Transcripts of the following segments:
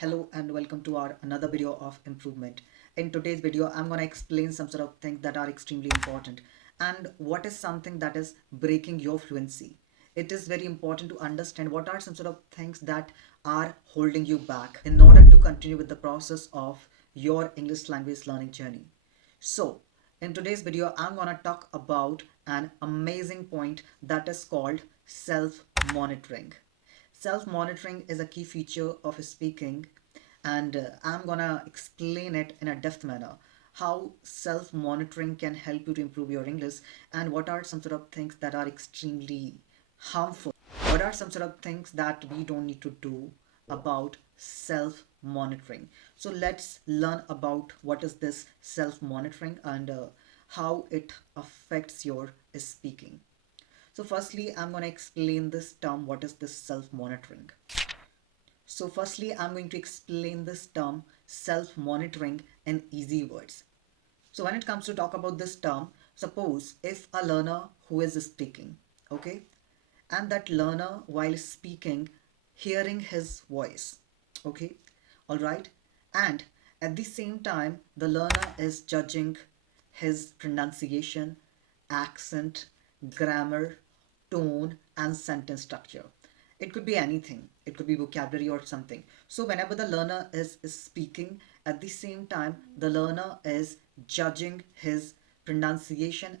Hello and welcome to our another video of improvement. In today's video, I'm going to explain some sort of things that are extremely important and what is something that is breaking your fluency. It is very important to understand what are some sort of things that are holding you back in order to continue with the process of your English language learning journey. So, in today's video, I'm going to talk about an amazing point that is called self-monitoring. Self-monitoring is a key feature of speaking, and I'm gonna explain it in a depth manner. How self-monitoring can help you to improve your English, and what are some sort of things that are extremely harmful. What are some sort of things that we don't need to do about self-monitoring? So let's learn about what is this self-monitoring and how it affects your speaking. So firstly, I'm going to explain this term, what is this self-monitoring. So firstly, I'm going to explain this term self-monitoring in easy words. So when it comes to talk about this term, suppose if a learner who is speaking, okay, and that learner while speaking, hearing his voice, okay, all right, and at the same time, the learner is judging his pronunciation, accent, grammar, tone, and sentence structure. It could be anything, it could be vocabulary or something. So, whenever the learner is speaking, at the same time, the learner is judging his pronunciation,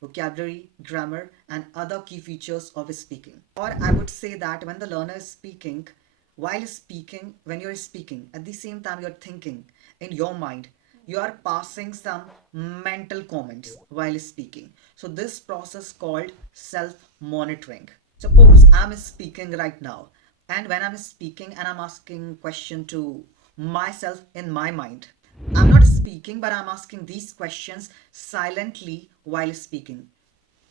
vocabulary, grammar, and other key features of his speaking. Or I would say that when the learner is speaking, while speaking, when you're speaking, at the same time, you're thinking in your mind, you are passing some mental comments while speaking. So this process called self-monitoring. Suppose I'm speaking right now, and when I'm speaking and I'm asking question to myself in my mind, I'm not speaking, but I'm asking these questions silently while speaking.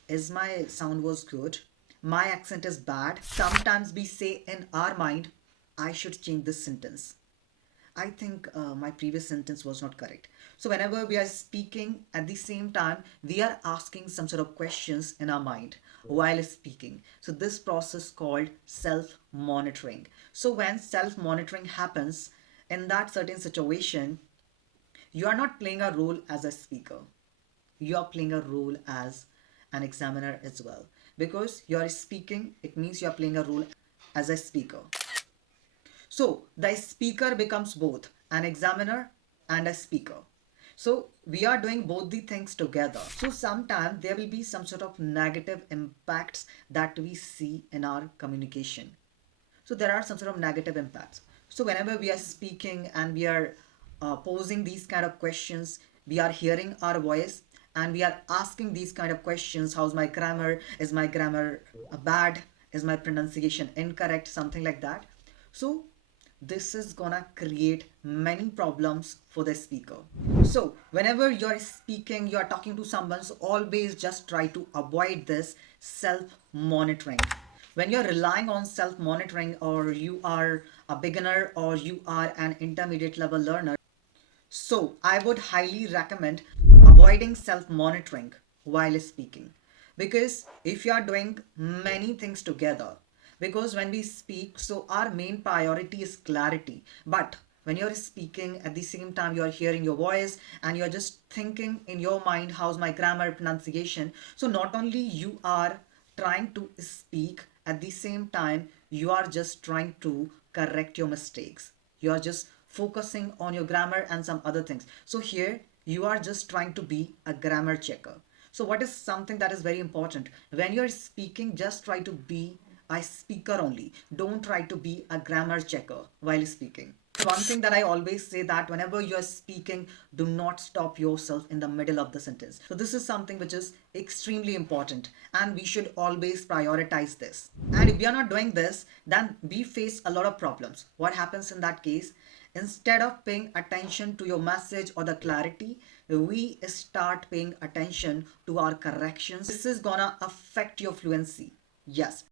Is my sound was good? My accent is bad. Sometimes we say in our mind, I should change this sentence. I think my previous sentence was not correct. So whenever we are speaking at the same time, we are asking some sort of questions in our mind while speaking. So this process called self-monitoring. So when self-monitoring happens in that certain situation, you are not playing a role as a speaker. You are playing a role as an examiner as well. Because you are speaking, it means you are playing a role as a speaker. So the speaker becomes both an examiner and a speaker. So we are doing both the things together. So sometimes there will be some sort of negative impacts that we see in our communication. So there are some sort of negative impacts. So whenever we are speaking and we are posing these kind of questions, we are hearing our voice and we are asking these kind of questions. How's my grammar? Is my grammar bad? Is my pronunciation incorrect? Something like that. So this is gonna create many problems for the speaker. So whenever you're speaking, you're talking to someone, so always just try to avoid this self-monitoring. When you're relying on self-monitoring, or you are a beginner or you are an intermediate level learner, so I would highly recommend avoiding self-monitoring while speaking. Because if you are doing many things together, because when we speak, so our main priority is clarity. But when you're speaking at the same time, you're hearing your voice and you're just thinking in your mind, how's my grammar, pronunciation. So not only you are trying to speak, at the same time, you are just trying to correct your mistakes. You are just focusing on your grammar and some other things. So here you are just trying to be a grammar checker. So what is something that is very important? When you're speaking, just try to be a speaker only. Don't try to be a grammar checker while speaking. One thing that I always say, that whenever you're speaking, do not stop yourself in the middle of the sentence. So this is something which is extremely important and we should always prioritize this. And if we are not doing this, then we face a lot of problems. What happens in that case? Instead of paying attention to your message or the clarity, we start paying attention to our corrections. This is gonna affect your fluency. Yes,